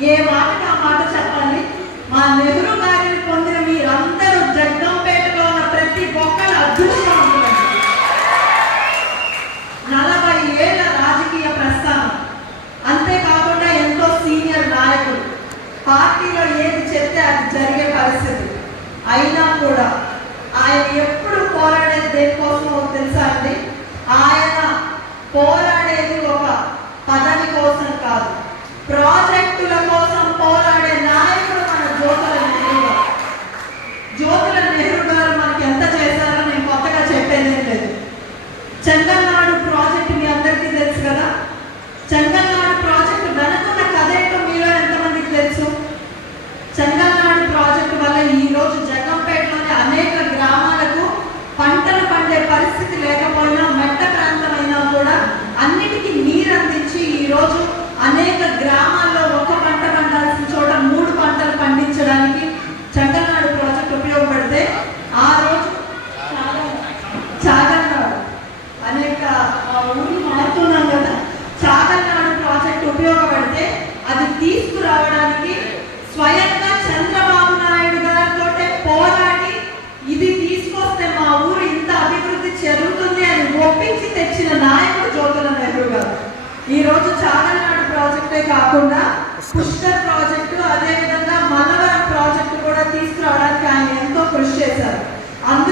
ఏ మాటకి ఆ మాట చెప్పాలి? మా నెహ్రూ గారిని పొందిన మీరందరూ జగ్గంపేటలో ఉన్న ప్రతి ఒక్కరు అదృష్టం నలభై ఏళ్ళ రాజకీయ ప్రస్థానం. అంతేకాకుండా ఎంతో సీనియర్ నాయకులు పార్టీలో ఏది చెప్తే అది జరిగే పరిస్థితి. అయినా కూడా ఆయన ఎప్పుడు పోరాడేది దేనికోసమో తెలుసా అండి? ఆయన పోరాడేది ఒక పదవి కోసం కాదు. ప్రాజెక్టుల కోసం పోరాడే నాయకుడు మన జ్యోతుల నెహ్రూ గారు. జ్యోతుల నెహ్రూ గారు మనకి ఎంత చేశారో నేను కొత్తగా చెప్పేదేం లేదు చెంగల్నాడు ప్రాజెక్ట్ మీ అందరికీ తెలుసు కదా చెంగల్నాడు ప్రాజెక్టు వెనుకున్న కథ ఏంటో మీలో ఎంతమందికి తెలుసు చెంగల్నాడు ప్రాజెక్టు వల్ల ఈ రోజు జగంపేటలోని అనేక గ్రామాలకు పంటలు పండే పరిస్థితి లేకపోయినా మెట్ట ప్రాంతమైనా కూడా అన్నిటికీ నీరు అందించి ఈ రోజు అనేక గ్రామాల్లో ఒక పంట పండాల్సిన చోట మూడు పంటలు పండించడానికి చెంగల్నాడు ప్రాజెక్ట్ ఉపయోగపడితే ఆ రోజు చాలా చాగల్నాడు అనేక ఊరు మారుతున్నాం కదా. చాగల్నాడు ప్రాజెక్ట్ ఉపయోగపడితే అది తీసుకురావడానికి స్వయంగా చంద్రబాబు నాయుడు గారితో పోరాడి ఇది తీసుకొస్తే మా ఊరు ఇంత అభివృద్ధి జరుగుతుంది అని ఒప్పించి తెచ్చిన నాయకుడు జ్యోతుల నెహ్రూ గారు. ఈ రోజు చాగల్నాడు ప్రాజెక్టే కాకుండా పుష్కర్ ప్రాజెక్టు అదేవిధంగా మలవరం ప్రాజెక్టు కూడా తీసుకురావడానికి ఆయన ఎంతో కృషి చేశారు. అందుకే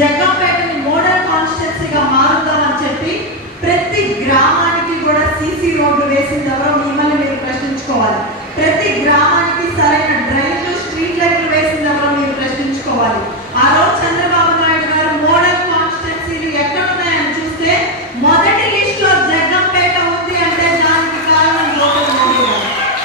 జగ్గంపేటని మోడల్ కాన్స్టిట్యున్సీగా మారుతామని చెప్పి ప్రతి గ్రామానికి కూడా సీసీ రోడ్డు వేసిన తర్వాత మిమ్మల్ని మీరు ప్రశ్నించుకోవాలి. ప్రతి గ్రామానికి సరైన డ్రైన్లు స్ట్రీట్ లైట్లు వేసిన తర్వాత మీరు ప్రశ్నించుకోవాలి.